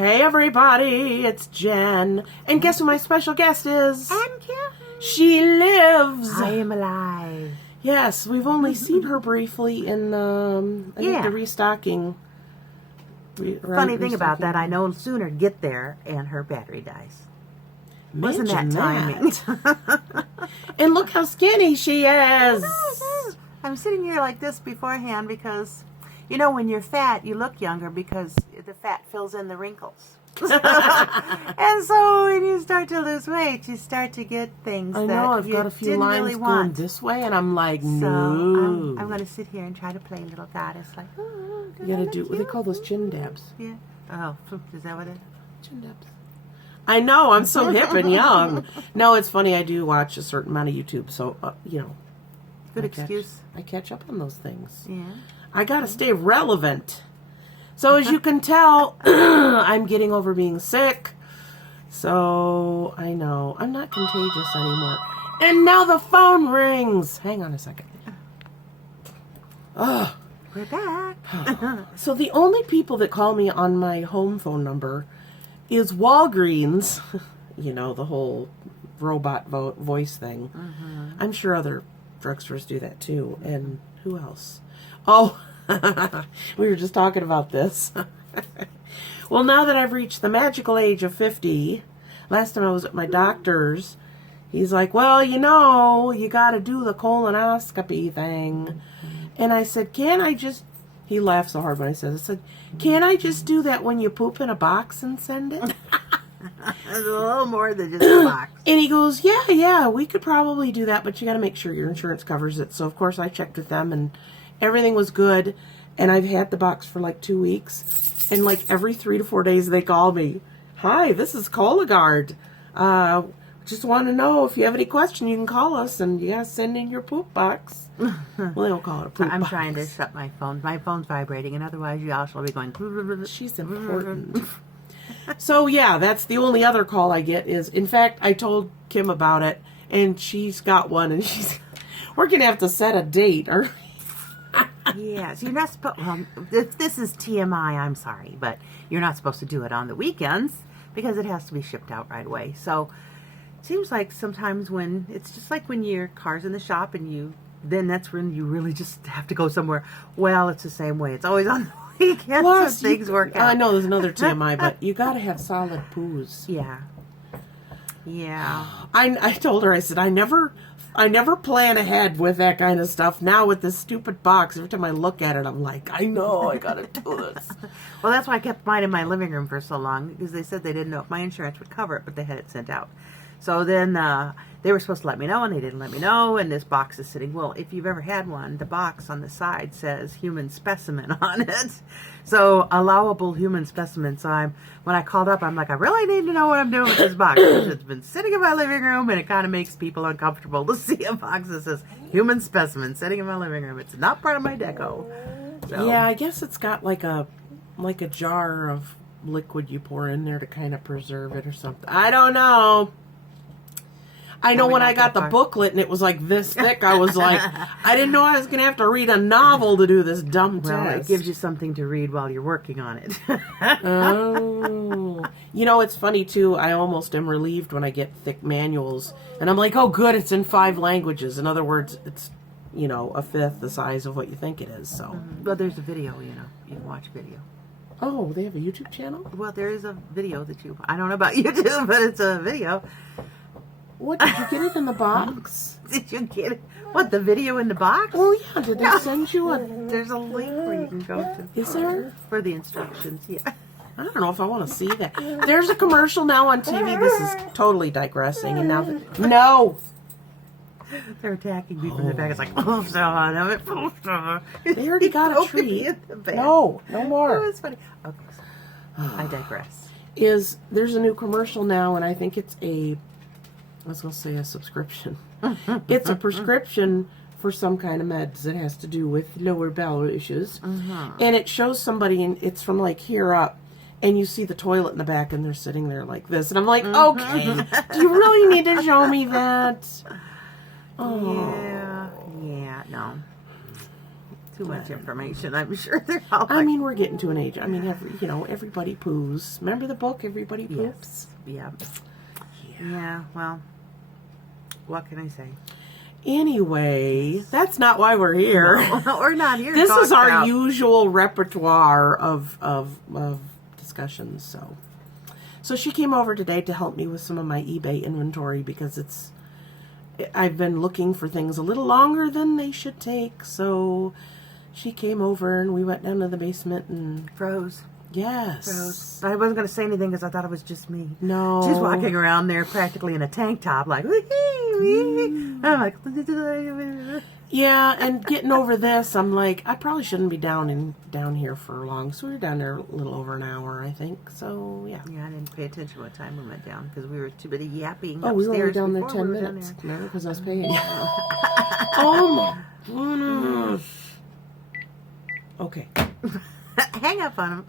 Hey everybody, it's Jen. And guess who my special guest is? I'm Kim. She lives. I am alive. Yes, we've only seen her briefly in I think the restocking. Funny thing about that, I no sooner get there and her battery dies. Wasn't that timing? And look how skinny she is. I'm sitting here like this beforehand because, you know, when you're fat, you look younger because the fat fills in the wrinkles. And so when you start to lose weight, you start to get things I know, that I've you got a few didn't lines really going want. this way, and I'm like, So no. I'm going to sit here and try to play little goddess, like, oh, You gotta do what they call those chin dabs. Yeah. Oh, is that what it is? Chin dabs. I know, I'm so hip and young. No, it's funny, I do watch a certain amount of YouTube, so, you know. Good excuse. I catch up on those things. Yeah. I gotta stay relevant. So as you can tell, I'm getting over being sick. So, I know, I'm not contagious anymore. And now the phone rings. Hang on a second. Ugh. We're back. So the only people that call me on my home phone number is Walgreens. You know, the whole robot voice thing. Mm-hmm. I'm sure other drugstores do that too. And who else? Oh, we were just talking about this. Well, now that I've reached the magical age of 50, last time I was at my doctor's, he's like, well, you know, you got to do the colonoscopy thing. And I said, can't I just, he laughed so hard when I said, can't I just do that when you poop in a box and send it? It's a little more than just a box. And he goes, yeah, we could probably do that, but you got to make sure your insurance covers it. So, of course, I checked with them, and everything was good. And I've had the box for like 2 weeks. And like every 3 to 4 days, they call me. Hi, this is Cologuard. Just want to know if you have any question, you can call us, and send in your poop box. Well, they don't call it a poop box. I'm trying to shut my phone. My phone's vibrating, and otherwise you also will be going. She's important. So, yeah, that's the only other call I get is, in fact, I told Kim about it, and she's got one, and we're going to have to set a date. Yes, you're not supposed. Well, this is TMI. I'm sorry, but you're not supposed to do it on the weekends because it has to be shipped out right away. So it seems like sometimes when it's just like when your car's in the shop and then that's when you really just have to go somewhere. Well, it's the same way. It's always on the weekends. Plus, so things work out. I know there's another TMI, but you got to have solid poos. Yeah. I told her, I said, I never plan ahead with that kind of stuff. Now with this stupid box, every time I look at it, I'm like, I know I gotta do this. Well, that's why I kept mine in my living room for so long, because they said they didn't know if my insurance would cover it, but they had it sent out. So then they were supposed to let me know, and they didn't let me know, and this box is sitting. Well, if you've ever had one, the box on the side says human specimen on it. So, allowable human specimen. So when I called up, I'm like, I really need to know what I'm doing with this box. Because it's been sitting in my living room, and it kind of makes people uncomfortable to see a box that says human specimen sitting in my living room. It's not part of my deco. So. Yeah, I guess it's got like a jar of liquid you pour in there to kind of preserve it or something. I don't know. I know when I got the booklet and it was like this thick, I was like, I didn't know I was going to have to read a novel to do this dumb test. Well, it gives you something to read while you're working on it. Oh. You know, it's funny, too. I almost am relieved when I get thick manuals. And I'm like, oh, good, it's in 5 languages. In other words, it's, you know, a fifth the size of what you think it is. So. Well, there's a video, you know. You can watch video. Oh, they have a YouTube channel? Well, there is a video that I don't know about YouTube, but it's a video. What, did you get it in the box? Did you get it? What, the video in the box? Oh, yeah. Did they send you a... There's a link where you can go to. Is there? For the instructions, yeah. I don't know if I want to see that. There's a commercial now on TV. This is totally digressing. And now no! They're attacking me from the back. It's like, oh, son of it. They already got a treat. No more. Oh, it's funny. Okay. I digress. There's a new commercial now, and I think it's I was going to say a subscription. It's a prescription for some kind of meds that has to do with lower bowel issues. And it shows somebody, and it's from like here up, and you see the toilet in the back, and they're sitting there like this. And I'm like, okay, do you really need to show me that? Oh. Yeah, no. too much information. I'm sure they're all I mean, we're getting to an age. I mean, everybody poos. Remember the book, Everybody Poops? Yes. Yeah, well, what can I say? Anyway, that's not why we're here. No, we're not here. This is our usual repertoire of discussions. So she came over today to help me with some of my eBay inventory because I've been looking for things a little longer than they should take. So she came over and we went down to the basement and froze. Yes. Froze. I wasn't going to say anything because I thought it was just me. No. She's walking around there practically in a tank top, like. I'm like. Yeah, and getting over this, I'm like, I probably shouldn't be down here for long. So we were down there a little over an hour, I think. So yeah. Yeah, I didn't pay attention what time we went down because we were too busy yapping. Oh, we were only down there 10 minutes. Remember, because I was paying. Oh my goodness. Okay. Hang up on him.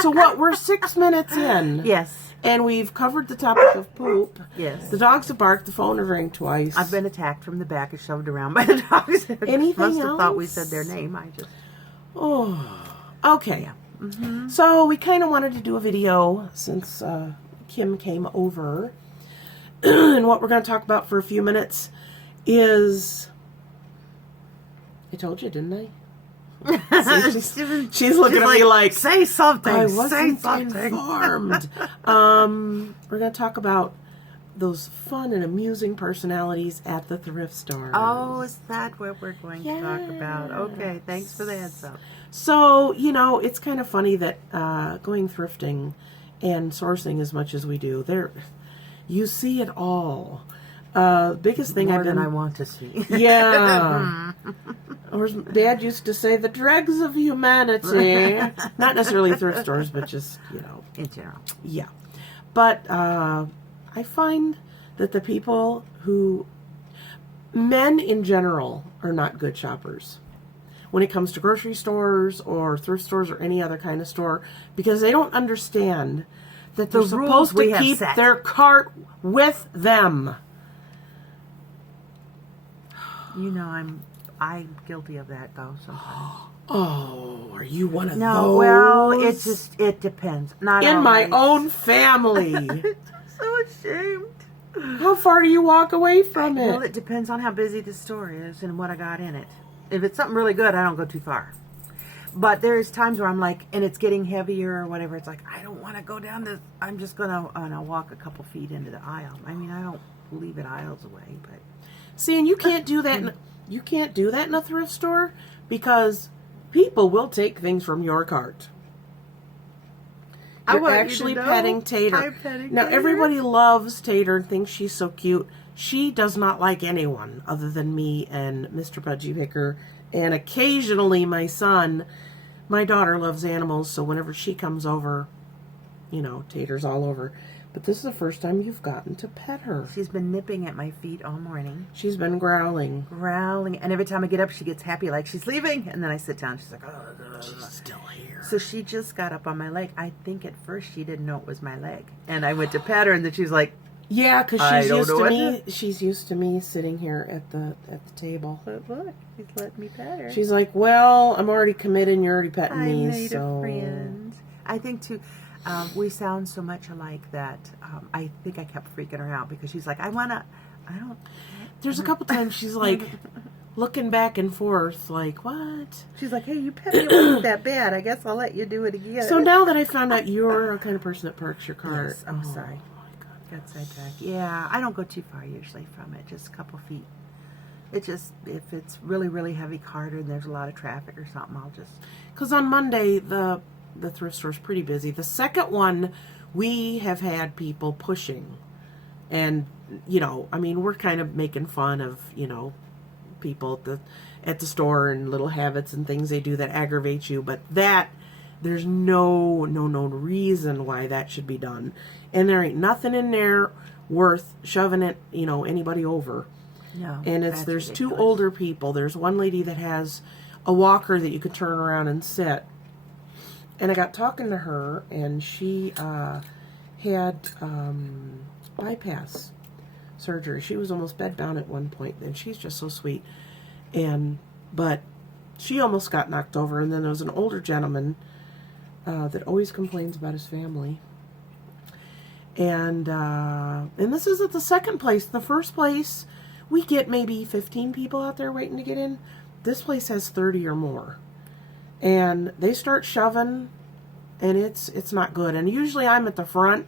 So what? We're 6 minutes in. Yes. And we've covered the topic of poop. Yes. The dogs have barked. The phone has rang twice. I've been attacked from the back and shoved around by the dogs. Anything Must else? have thought we said their name. I just. Oh. Okay. Yeah. Mm-hmm. So we kind of wanted to do a video since Kim came over. And what we're going to talk about for a few minutes is... I told you, didn't I? See, she's looking at me like, say something. I wasn't say something. informed. We're going to talk about those fun and amusing personalities at the thrift stores. Oh, is that what we're going to talk about? Okay, thanks for the heads up. So, it's kind of funny that going thrifting and sourcing as much as we do, you see it all. Biggest thing More than I want to see. Yeah. Or Dad used to say the dregs of humanity. Not necessarily thrift stores, but just, in general. Yeah. But I find that the people men in general are not good shoppers when it comes to grocery stores or thrift stores or any other kind of store because they don't understand that they're supposed to keep their cart with them. I'm guilty of that though sometimes. Oh, are you one of those? No, well, it depends. Not in always. My own family. I'm so ashamed. How far do you walk away from it? Well, it depends on how busy the store is and what I got in it. If it's something really good, I don't go too far. But there's times where I'm like, and it's getting heavier or whatever. It's like I don't want to go down this. I'm just gonna walk a couple feet into the aisle. I mean, I don't leave it aisles away, but see, and you can't do that. You can't do that in a thrift store because people will take things from your cart. You're actually petting Tater. Now, everybody loves Tater and thinks she's so cute. She does not like anyone other than me and Mr. Pudgy Picker, and occasionally my son. My daughter loves animals, so whenever she comes over, Tater's all over. But this is the first time you've gotten to pet her. She's been nipping at my feet all morning. She's been growling. And every time I get up, she gets happy like she's leaving. And then I sit down, she's like, oh, she's still here. So she just got up on my leg. I think at first she didn't know it was my leg. And I went to pet her, and then she's like, yeah, because she's used to me sitting here at the table. But look, she's letting me pet her. She's like, well, I'm already committed and you're already petting me. I made a friend. I think, too, we sound so much alike that I think I kept freaking her out because she's like, There's a couple times she's like looking back and forth like, what? She's like, hey, you pet me, it wasn't that bad. I guess I'll let you do it again. So now that I found out you're a kind of person that parks your cart. Yes, I'm sorry. Got sidetracked. Yeah, I don't go too far usually from it, just a couple feet. It just, if it's really, really heavy cart and there's a lot of traffic or something, I'll just... Because on Monday, the thrift store's pretty busy. The second one, we have had people pushing. And, we're kind of making fun of, people at the store and little habits and things they do that aggravate you. But there's no reason why that should be done. And there ain't nothing in there worth shoving it, anybody over. No. And there's ridiculous. 2 older people. There's one lady that has a walker that you could turn around and sit. And I got talking to her, and she had bypass surgery. She was almost bedbound at one point, and she's just so sweet. But she almost got knocked over, and then there was an older gentleman that always complains about his family. And this is at the second place. The first place, we get maybe 15 people out there waiting to get in. This place has 30 or more. And they start shoving, and it's not good. And usually I'm at the front,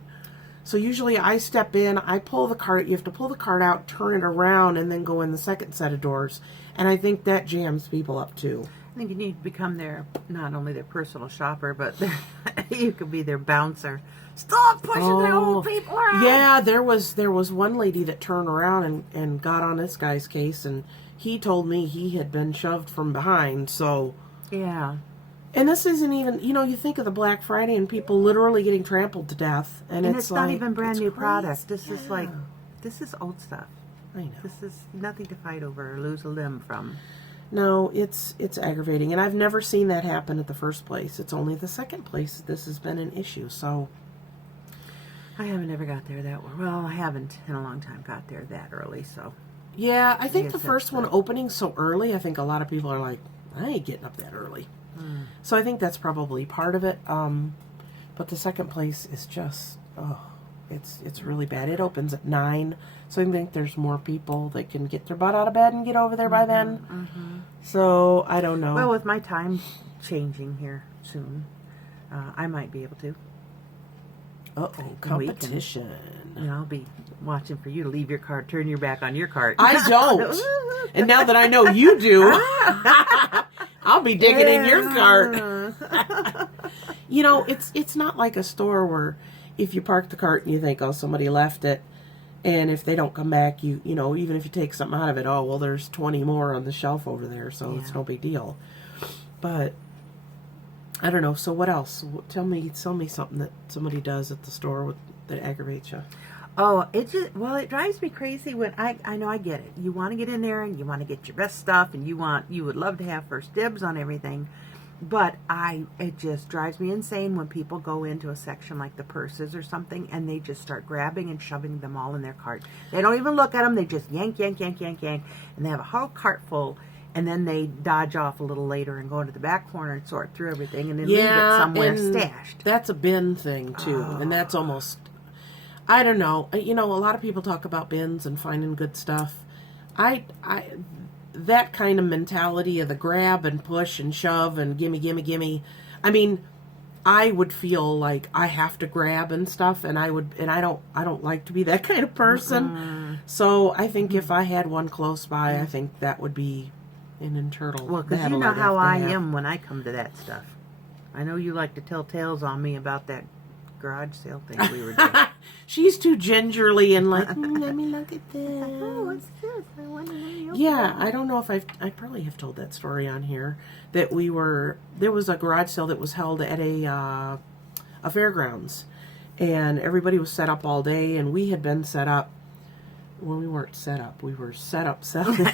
so usually I step in, I pull the cart. You have to pull the cart out, turn it around, and then go in the second set of doors. And I think that jams people up too. I think you need to become not only their personal shopper, but you could be their bouncer. Stop pushing the old people around. Yeah, there was one lady that turned around and got on this guy's case, and he told me he had been shoved from behind. So yeah. And this isn't even, you think of the Black Friday and people literally getting trampled to death. And it's not like, even brand new crazy. product. This is this is old stuff. I know. This is nothing to fight over or lose a limb from. No, it's aggravating. And I've never seen that happen at the first place. It's only the second place this has been an issue. So I haven't ever got there that well. I haven't in a long time got there that early. So yeah, I think the first one opening so early, I think a lot of people are like, I ain't getting up that early. So I think that's probably part of it. But the second place is just, it's really bad. It opens at 9, so I think there's more people that can get their butt out of bed and get over there by then. Mm-hmm. So I don't know. Well, with my time changing here soon, I might be able to. Competition. I'll be watching for you to leave your cart, turn your back on your cart. I don't. And now that I know you do, I'll be digging in your cart. It's not like a store where if you park the cart and you think, somebody left it, and if they don't come back, even if you take something out of it, there's 20 more on the shelf over there, so it's no big deal. But I don't know. So what else? Tell me something that somebody does at the store that aggravates you. Oh, it drives me crazy when I know I get it. You want to get in there and you want to get your best stuff and you would love to have first dibs on everything. But it just drives me insane when people go into a section like the purses or something and they just start grabbing and shoving them all in their cart. They don't even look at them. They just yank, yank, yank, yank, yank. And they have a whole cart full. And then they dodge off a little later and go into the back corner and sort through everything and then leave it somewhere stashed. That's a bin thing too. And that's almost, I don't know. A lot of people talk about bins and finding good stuff. That kind of mentality of the grab and push and shove and gimme, gimme, gimme. I mean, I would feel like I have to grab and stuff, and I don't like to be that kind of person. Mm-hmm. So I think if I had one close by, I think that would be an internal. Well, because you know how I am when I come to that stuff. I know you like to tell tales on me about that garage sale thing we were doing. She's too gingerly and like, let me look at this. What's this? I wonder I don't know if I probably have told that story on here, that there was a garage sale that was held at a fairgrounds, and everybody was set up all day, and we had been set up. Well, we weren't set up. We were set up selling.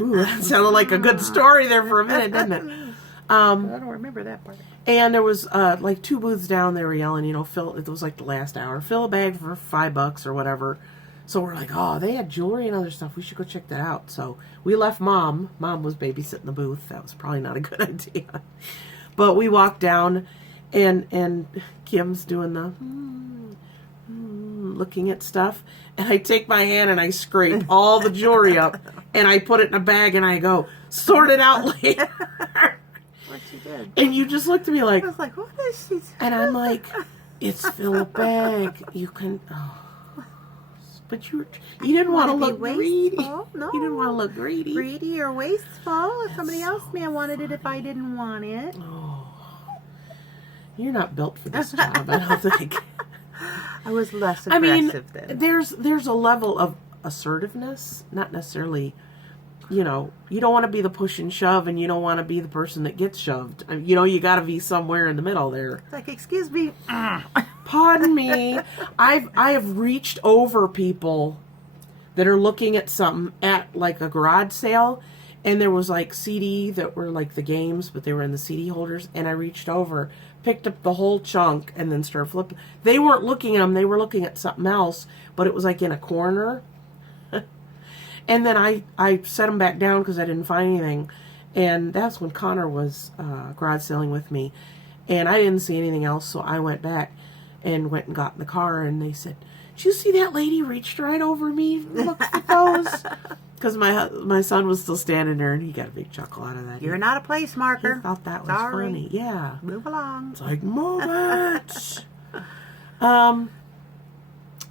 Ooh, that sounded like a good story there for a minute, didn't it? I don't remember that part. And there was like 2 booths down. They were yelling, fill. It was like the last hour. Fill a bag for $5 or whatever. So we're like, they had jewelry and other stuff. We should go check that out. So we left Mom. Mom was babysitting the booth. That was probably not a good idea. But we walked down, and Kim's doing the looking at stuff, and I take my hand and I scrape all the jewelry up, and I put it in a bag, and I go, sort it out later. What she did. And you just looked at me like, I was like, what is she? And I'm like, it's fill a bag. You can, but you didn't want to look greedy. No. You didn't want to look greedy. Greedy or wasteful. Somebody else may have wanted it if I didn't want it. Oh, you're not built for this job, I don't think. I was less aggressive then. There's a level of assertiveness, not necessarily, you don't want to be the push and shove, and you don't want to be the person that gets shoved. You got to be somewhere in the middle there. It's like, excuse me. Pardon me. I have reached over people that are looking at something at like a garage sale, and there was like CD that were like the games, but they were in the CD holders, and I reached over, picked up the whole chunk, and then started flipping. They weren't looking at them, they were looking at something else, but it was like in a corner. And then I set them back down because I didn't find anything. And that's when Connor was garage selling with me. And I didn't see anything else, so I went back and went and got in the car, and they said, "Did you see that lady reached right over me, looked for those?" Because my son was still standing there, and he got a big chuckle out of that. You're not a place marker. He thought that was Sorry. funny. Yeah. Move along. It's like, move it.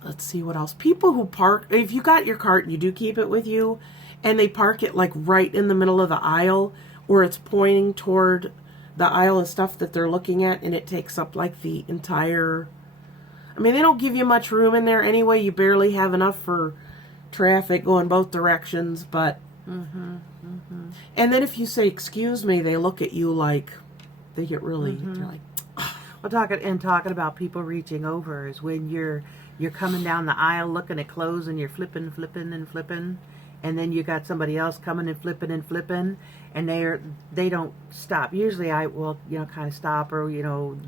Let's see what else. People who park, if you got your cart and you do keep it with you, and they park it like right in the middle of the aisle, or it's pointing toward the aisle of stuff that they're looking at, and it takes up like the entire, I mean, they don't give you much room in there anyway. You barely have enough for traffic going both directions, but and then if you say excuse me, they look at you like they get really they're like, well, talking about people reaching over is when you're coming down the aisle looking at clothes and you're flipping, and then you got somebody else coming and flipping, and they don't stop. Usually I will, kind of stop, or,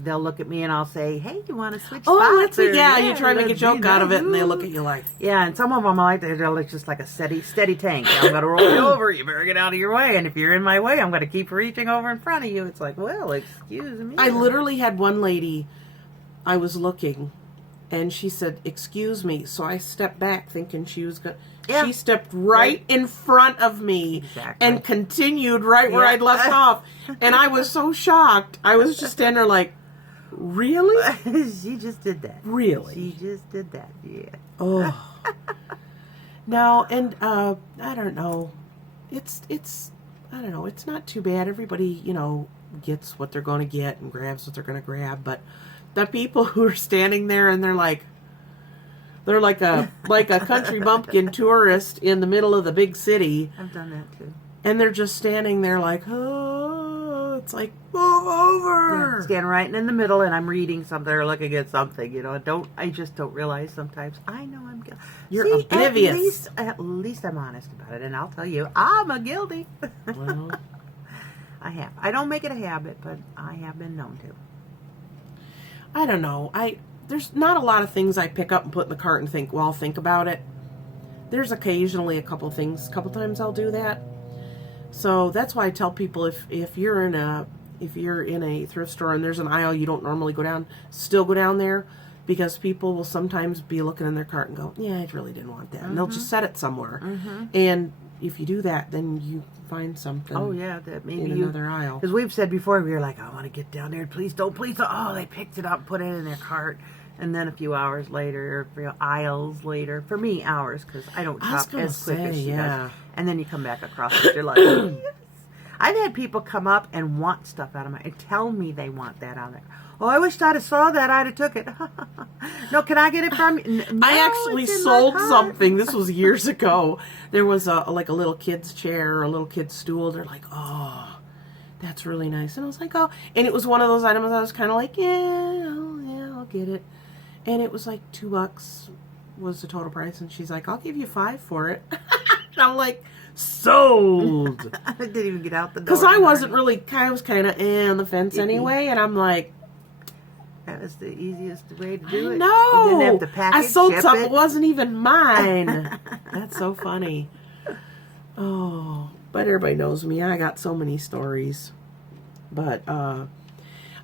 they'll look at me and I'll say, "Hey, you want to switch spots?" Yeah, you try to make a joke out of it, and they look at you like... Yeah, and some of them are like, they're just like a steady tank. I'm going to roll you over. You better get out of your way. And if you're in my way, I'm going to keep reaching over in front of you. It's like, well, excuse me. I literally had one lady, I was looking, and she said, "Excuse me." So I stepped back thinking she was going to... Yeah. She stepped right in front of me and continued right where I'd left off. And I was so shocked. I was just standing there like, really? She just did that. Really? She just did that, yeah. Oh. No, and I don't know. It's I don't know. It's not too bad. Everybody, gets what they're going to get and grabs what they're going to grab. But the people who are standing there and they're like a country bumpkin tourist in the middle of the big city. I've done that too. And they're just standing there like, oh, it's like, move over. Yeah, stand right in the middle, and I'm reading something or looking at something. I just don't realize sometimes. I know I'm guilty. You're oblivious. At least I'm honest about it, and I'll tell you, I'm a guilty. Well, I have. I don't make it a habit, but I have been known to. I don't know. There's not a lot of things I pick up and put in the cart and think, well, I'll think about it. There's occasionally a couple times I'll do that. So that's why I tell people if you're in a thrift store and there's an aisle you don't normally go down, still go down there, because people will sometimes be looking in their cart and go, yeah, I really didn't want that. And they'll just set it somewhere. And if you do that, then you find something. Oh yeah, that maybe in another aisle. Because we've said before, we were like, I want to get down there. Please don't. Oh, they picked it up, put it in their cart, and then a few hours later, aisles later. For me, hours, because I don't shop as quick as she does. And then you come back across it. You're like, yes. I've had people come up and want stuff out of my and tell me they want that out of there. Oh, I wish I'd have saw that. I'd have took it. No, can I get it from you? No, I actually sold something. This was years ago. There was a little kid's chair, a little kid's stool. They're like, oh, that's really nice. And I was like, oh. And it was one of those items I was kind of like, yeah, I'll get it. And it was like $2 was the total price. And she's like, I'll give you $5 for it. And I'm like, sold. I didn't even get out the door. Because I was kind of on the fence anyway. And I'm like, that was the easiest way to do it. No, you didn't have to pack I it, sold ship something it. that wasn't even mine. That's so funny. Oh, but everybody knows me. I got so many stories. But I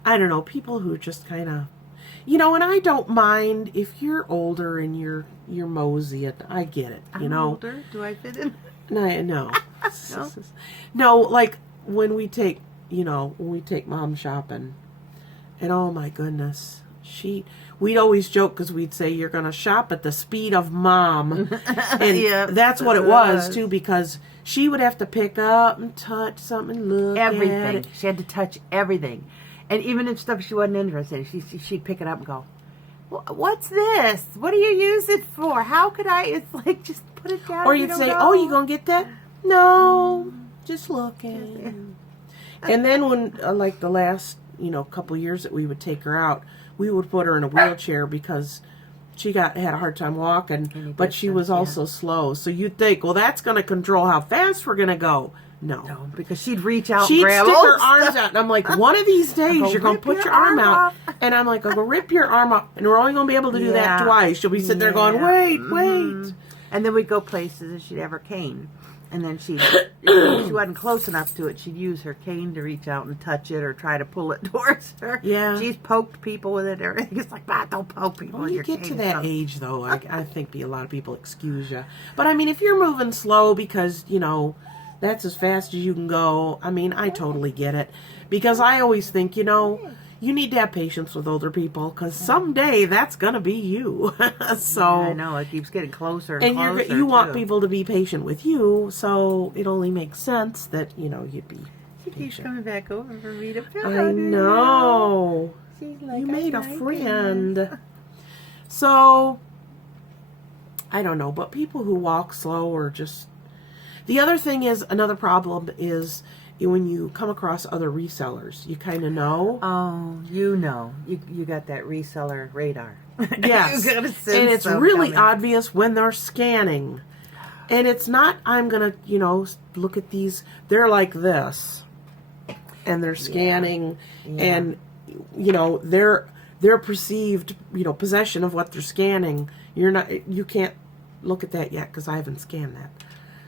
don't know, people who just kind of, and I don't mind if you're older and you're mosey. I get it. I'm older. Do I fit in? No. No, like when we take mom shopping. And oh my goodness, we'd always joke because we'd say, you're going to shop at the speed of mom. And that's what it was too, because she would have to pick up and touch something and look everything. at it. She had to touch everything. And even if stuff she wasn't interested in, she'd pick it up and go, what's this? What do you use it for? How could I? It's like, just put it down. Or you'd say, oh, you going to get that? No, just looking. And then when, like the last, couple years that we would take her out, we would put her in a wheelchair because she had a hard time walking, but she was also slow. So you'd think, well, that's going to control how fast we're going to go. No, because she'd reach out and grab stick her arms out. And I'm like, one of these days you're going to put your arm out. And I'm like, I'll go rip your arm up. And we're only going to be able to do that twice. She'll be sitting there going, wait. And then we'd go places and she'd have her cane. And then if she wasn't close enough to it, she'd use her cane to reach out and touch it or try to pull it towards her. Yeah. She's poked people with it and everything. It's like, don't poke people When with you your cane. get to that age, though, I think a lot of people excuse you. But, I mean, if you're moving slow because, that's as fast as you can go, I mean, I totally get it. Because I always think, you need to have patience with older people because someday that's going to be you. So I know, it keeps getting closer and closer. You want people to be patient with you, so it only makes sense that, you'd be She keeps patient. coming back over for me to pet I her. know. She's like, You made a like friend. it. So, I don't know, but people who walk slow are just... The other thing is, another problem is when you come across other resellers, you kind of know. Oh, you got that reseller radar. Yes, You gotta and sense it's them really coming. obvious when they're scanning. And it's not, I'm going to, look at these, they're like this. And they're scanning, and, their perceived, possession of what they're scanning, you can't look at that yet because I haven't scanned that.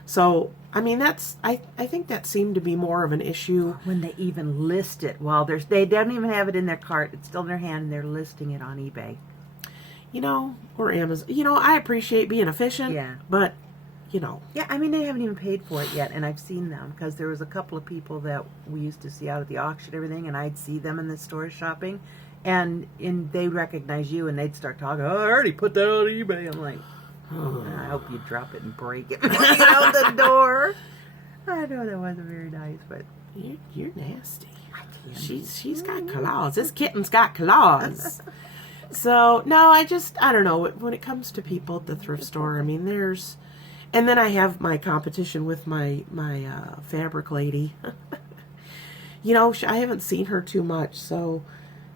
So, I mean, I think that seemed to be more of an issue. When they even list it while they don't even have it in their cart. It's still in their hand and they're listing it on eBay. Or Amazon. I appreciate being efficient. Yeah. But, Yeah, I mean, they haven't even paid for it yet, and I've seen them because there was a couple of people that we used to see out at the auction and everything, and I'd see them in the store shopping, and they recognize you, and they'd start talking, I already put that on eBay. I'm like, I hope you drop it and break it out the door. I know that wasn't very nice, but... You're nasty. I can't. She's got claws. This kitten's got claws. So, no, I don't know. When it comes to people at the thrift store, I mean, there's... And then I have my competition with my fabric lady. I haven't seen her too much, so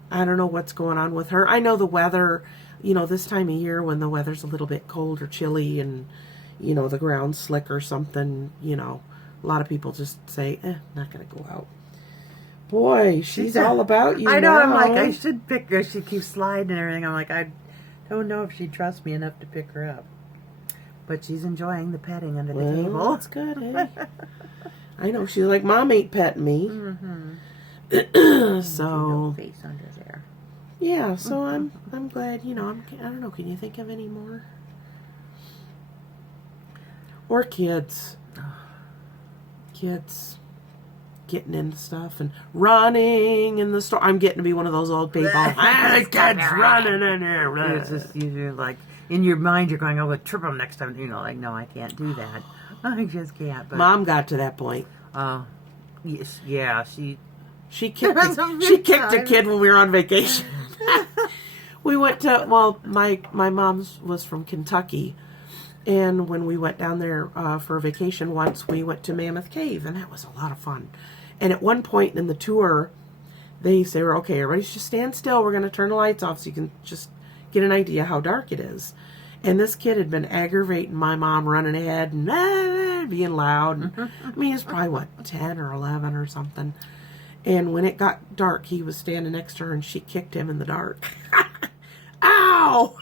I don't know what's going on with her. I know the weather, this time of year when the weather's a little bit cold or chilly and, the ground's slick or something, a lot of people just say, not going to go out. Boy, she's all about you I know, now. I'm like, I should pick her. She keeps sliding and everything. I'm like, I don't know if she'd trust me enough to pick her up. But she's enjoying the petting under the table. That's good, eh? I know. She's like, Mom ain't petting me. Mm-hmm. So, face under there. yeah, so I'm glad, I don't know, can you think of any more? Or kids. Kids getting into stuff and running in the store. I'm getting to be one of those old people. Kids running in there. It's just, you're like, in your mind, you're going, oh, we'll trip them next time. Like, no, I can't do that. I just can't. But, Mom got to that point. yes, yeah, she kicked a kid when we were on vacation. We went to, my mom's was from Kentucky, and when we went down there for a vacation once, we went to Mammoth Cave, and that was a lot of fun. And at one point in the tour, they say, okay, everybody just stand still. We're going to turn the lights off so you can just get an idea how dark it is. And this kid had been aggravating my mom, running ahead and being loud. And, I mean, he was probably, 10 or 11 or something. And when it got dark, he was standing next to her, and she kicked him in the dark. Ow!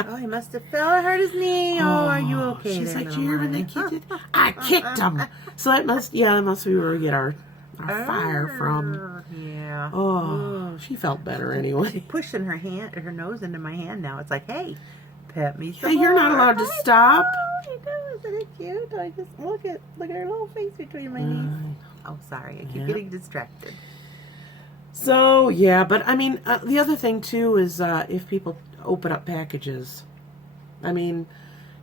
Oh, he must have fell and hurt his knee. Oh, are you okay? She's there, like, "Did you hear when they little kicked it? I kicked him." So that must be where we get our fire from. Yeah. Oh, she felt better anyway. Pushing her nose into my hand now. It's like, hey, pet me. Hey, you're not allowed to stop. Oh, she does. Isn't it cute? I just look at her little face between my knees. Oh, sorry. I keep getting distracted. So, yeah, but I mean, the other thing too is if people open up packages, I mean,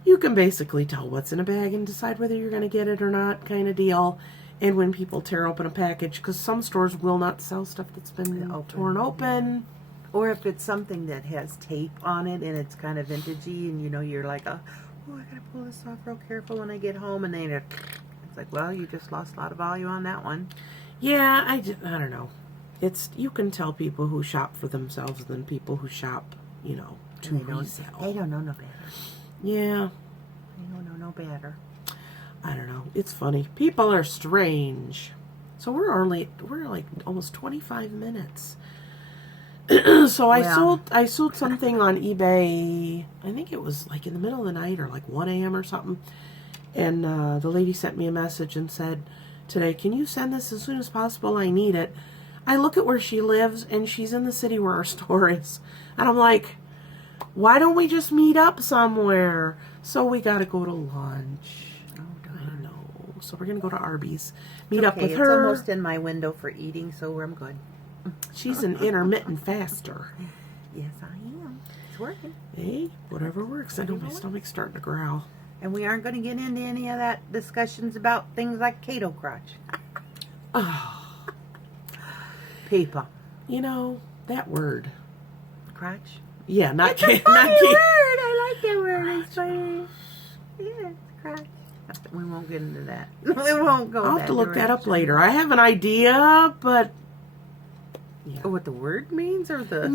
you can basically tell what's in a bag and decide whether you're going to get it or not, kind of deal. And when people tear open a package, because some stores will not sell stuff that's been torn open. Or if it's something that has tape on it and it's kind of vintagey and you're like, oh, I got to pull this off real careful when I get home. And then it's like, well, you just lost a lot of value on that one. Yeah, I don't know. You can tell people who shop for themselves than people who shop, to resell. They don't know no better. Yeah. They don't know no better. I don't know. It's funny. People are strange. So we're like almost 25 minutes. So I sold something on eBay. I think it was like in the middle of the night or like 1 a.m. or something. And the lady sent me a message and said today, can you send this as soon as possible? I need it. I look at where she lives, and she's in the city where our store is. And I'm like, why don't we just meet up somewhere? So we got to go to lunch. I know. So we're going to go to Arby's. Meet up with her. It's almost in my window for eating, so I'm good. She's an intermittent faster. Yes, I am. It's working. Hey, whatever works. I know my stomach's starting to growl. And we aren't going to get into any of that discussions about things like Cato crotch. Oh. People. You know, that word. Crotch? Yeah, not It's a funny not word. I like that word. It's funny. Yeah, it's crotch. We won't get into that. We won't go. I'll have to look that up later. I have an idea, but yeah. What the word means, or the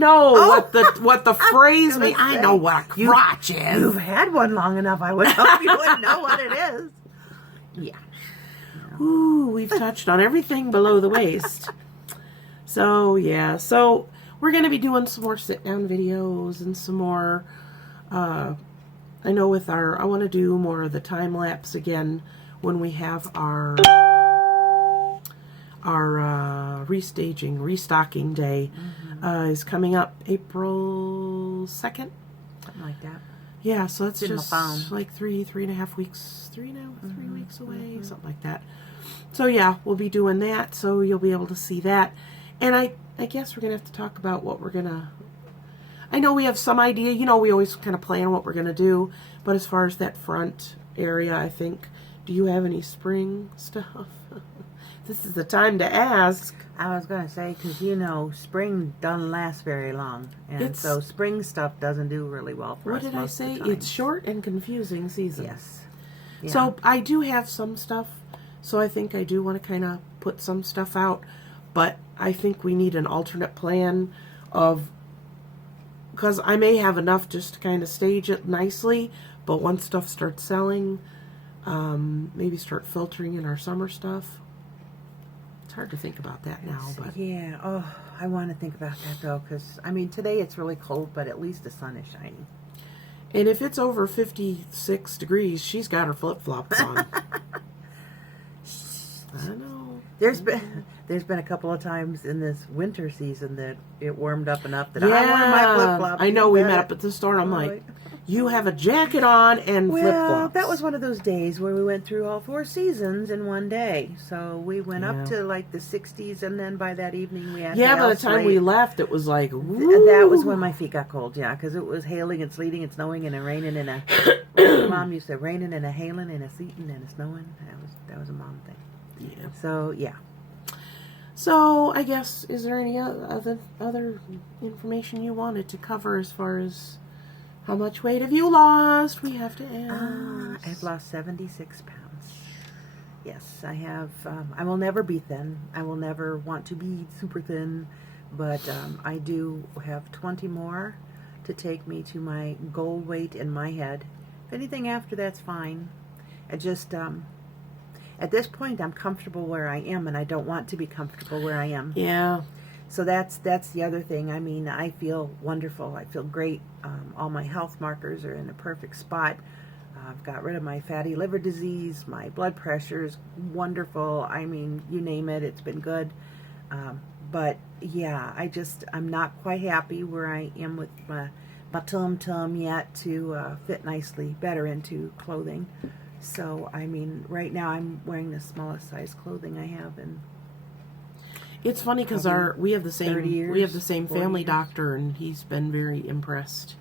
what the phrase means. I know what a crotch is. You've had one long enough. I would hope you would know what it is. Yeah. Ooh, we've touched on everything below the waist. So yeah, so we're gonna be doing some more sit-down videos and some more. I know I want to do more of the time lapse again when we have our restocking day is coming up April 2nd. Something like that. Yeah, so that's It's in just my phone. like 3.5 weeks, 3 weeks away, something like that. So yeah, we'll be doing that, so you'll be able to see that. And I guess we're going to have to talk about what we're going to... I know we have some idea. You know, we always kind of plan what we're going to do. But as far as that front area, I think... Do you have any spring stuff? This is the time to ask. I was going to say, because, you know, spring doesn't last very long. And so spring stuff doesn't do really well for us. What did I say? It's short and confusing season. Yes. Yeah. So I do have some stuff. So I think I do want to kind of put some stuff out. But I think we need an alternate plan of... Because I may have enough just to kind of stage it nicely. But once stuff starts selling, maybe start filtering in our summer stuff. It's hard to think about that now, but... Yeah, oh, I want to think about that, though, because, I mean, today it's really cold, but at least the sun is shining. And if it's over 56 degrees, she's got her flip-flops on. I know. There's been a couple of times in this winter season that it warmed up enough that I wore my flip-flops. I know, we met up at the store, and I'm like, you have a jacket on and flip-flops. That was one of those days where we went through all 4 seasons in one day. So we went up to like the 60s, and then by that evening we had by the time we left, it was like, woo. That was when my feet got cold, because it was hailing and sleeting and snowing and raining and a... Mom used to raining and a hailing and a sleeting and a snowing. That was a mom thing. Yeah. So, yeah. So, I guess, is there any other information you wanted to cover as far as how much weight have you lost? We have to ask. I've lost 76 pounds. Yes, I have. I will never be thin. I will never want to be super thin, but I do have 20 more to take me to my goal weight in my head. If anything after that's fine. I just... At this point, I'm comfortable where I am, and I don't want to be comfortable where I am. Yeah. So that's the other thing. I mean, I feel wonderful. I feel great. All my health markers are in a perfect spot. I've got rid of my fatty liver disease. My blood pressure is wonderful. I mean, you name it, it's been good. But, yeah, I'm not quite happy where I am with my tum-tum yet to fit nicely better into clothing. So, I mean, right now I'm wearing the smallest size clothing I have, and it's funny because we have the same family 40 years. doctor, and he's been very impressed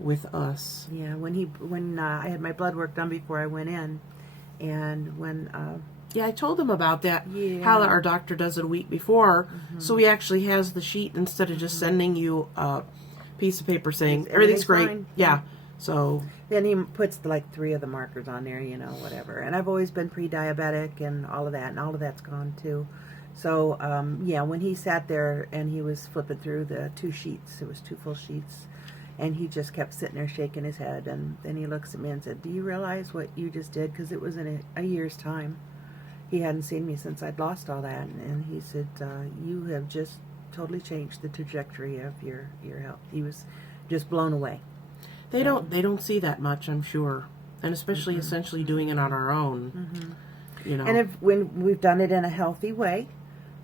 with us. Yeah, when I had my blood work done before I went in, and when I told him about that. Yeah. How our doctor does it a week before, so he actually has the sheet instead of just sending you a piece of paper saying everything's great. Fine. Yeah. So then he puts like 3 of the markers on there, whatever. And I've always been pre-diabetic and all of that's gone too. So, when he sat there and he was flipping through the 2 sheets, it was 2 full sheets, and he just kept sitting there shaking his head, and then he looks at me and said, "Do you realize what you just did?" Because it was in a year's time. He hadn't seen me since I'd lost all that, and he said, "You have just totally changed the trajectory of your health." He was just blown away. They don't see that much, I'm sure. And especially essentially doing it on our own, you know. And when we've done it in a healthy way,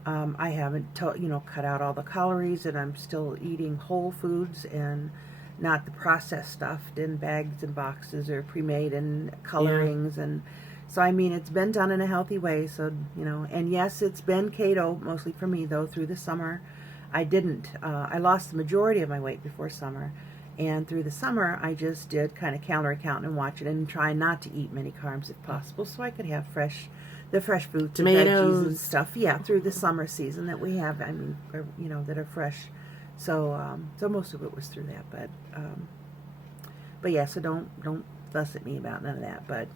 I haven't cut out all the calories, and I'm still eating whole foods and not the processed stuff in bags and boxes or pre-made and colorings. And so, I mean, it's been done in a healthy way. So, and yes, it's been keto mostly for me, though, through the summer. I lost the majority of my weight before summer. And through the summer, I just did kind of calorie count and watch it and try not to eat many carbs if possible, so I could have the fresh fruits, tomatoes, and veggies and stuff. Yeah, through the summer season that we have. I mean, that are fresh. So, so most of it was through that. But yeah. So don't fuss at me about none of that. But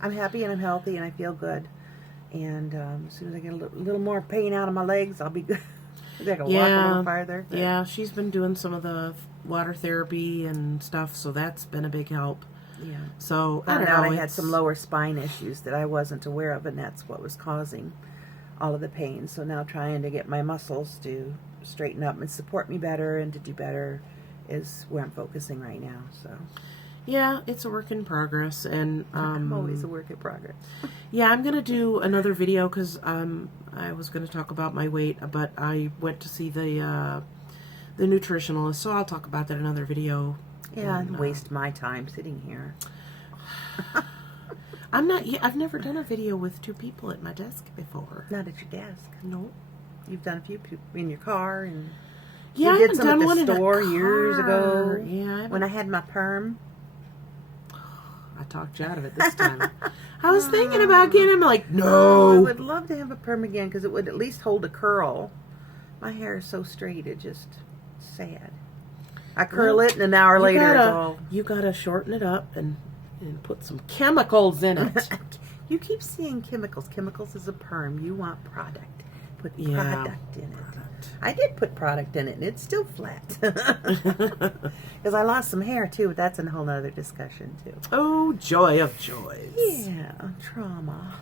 I'm happy and I'm healthy and I feel good. And as soon as I get a little more pain out of my legs, I'll be good. I can walk a little farther. Yeah, she's been doing some of the water therapy and stuff, so that's been a big help. Yeah. So I don't know. I had some lower spine issues that I wasn't aware of, and that's what was causing all of the pain. So now trying to get my muscles to straighten up and support me better and to do better is where I'm focusing right now. So. Yeah, it's a work in progress, and I'm always a work in progress. Yeah, I'm gonna do another video because I was gonna talk about my weight, but I went to see the nutritionalist, so I'll talk about that in another video. Yeah, and waste my time sitting here. I've never done a video with two people at my desk before. Not at your desk. No. You've done a few in your car, and yeah, we I did some done at one the in a store car years ago. Yeah, when I had my perm. I talked you out of it this time. I was thinking about getting him, like, no. I would love to have a perm again because it would at least hold a curl. My hair is so straight, it just sad. I curl it, and an hour later, it's all. You gotta shorten it up and put some chemicals in it. You keep seeing chemicals. Chemicals is a perm. You want product. Put product in it. I did put product in it, and it's still flat. Because I lost some hair, too, but that's a whole other discussion, too. Oh, joy of joys. Yeah, trauma.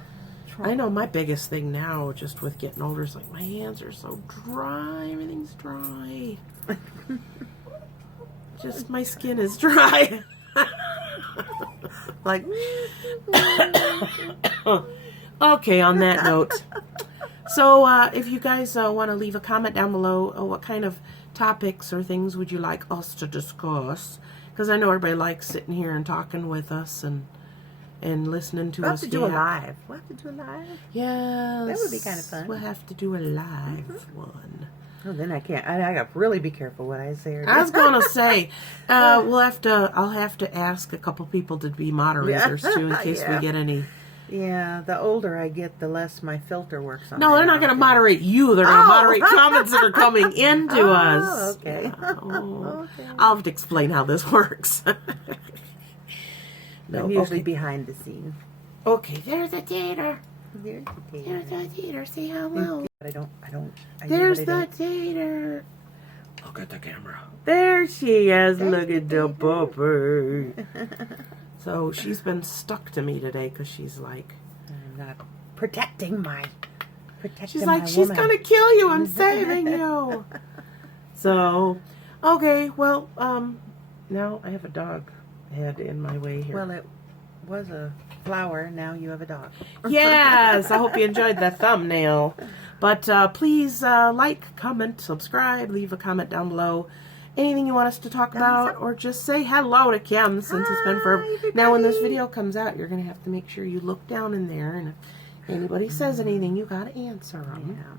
I know my biggest thing now, just with getting older, is like my hands are so dry. Everything's dry. Just my skin is dry. Like. Okay, on that note. So, if you guys want to leave a comment down below, what kind of topics or things would you like us to discuss? Because I know everybody likes sitting here and talking with us and listening to us. We'll have to do a live. We'll have to do a live. Yes. That would be kind of fun. We'll have to do a live one. Oh, then I can't. I got to really be careful what I say. I was going to say, I'll have to ask a couple people to be moderators too, in case we get any. Yeah, the older I get, the less my filter works on. No, they're not going to moderate you. They're going to moderate comments that are coming into us. Okay. Okay. I'll have to explain how this works. I'm usually behind the scene. Okay, there's a tater. There's a tater. Say hello. I don't. There's the tater. Look at the camera. There she is. Look at the puppy. So she's been stuck to me today because she's like, I'm not protecting my. She's like, she's gonna kill you. I'm saving you. So, okay, well, now I have a dog head in my way here. Well, it was a flower. Now you have a dog. Yes, I hope you enjoyed the thumbnail. But please like, comment, subscribe, leave a comment down below. Anything you want us to talk about, or just say hello to Kim, since it's been forever. Now, when this video comes out, you're going to have to make sure you look down in there, and if anybody says anything, you got to answer them. Yeah.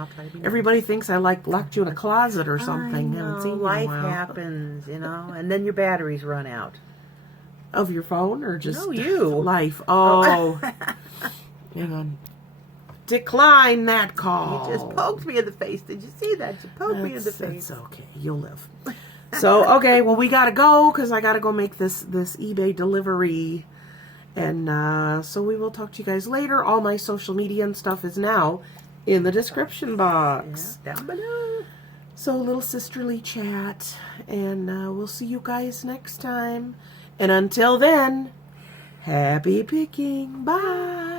I'll try to be Everybody thinks I locked you in a closet or something. I know, haven't seen you life in a while. happens, and then your batteries run out. Of your phone, or just you? Life? Oh. Hang on. Decline that call. You just poked me in the face. Did you see that? You poked me in the face. It's okay. You'll live. So, okay, well, we got to go because I got to go make this eBay delivery. And so we will talk to you guys later. All my social media and stuff is now in the description box. Yeah, down below. So, a little sisterly chat. And we'll see you guys next time. And until then, happy picking. Bye.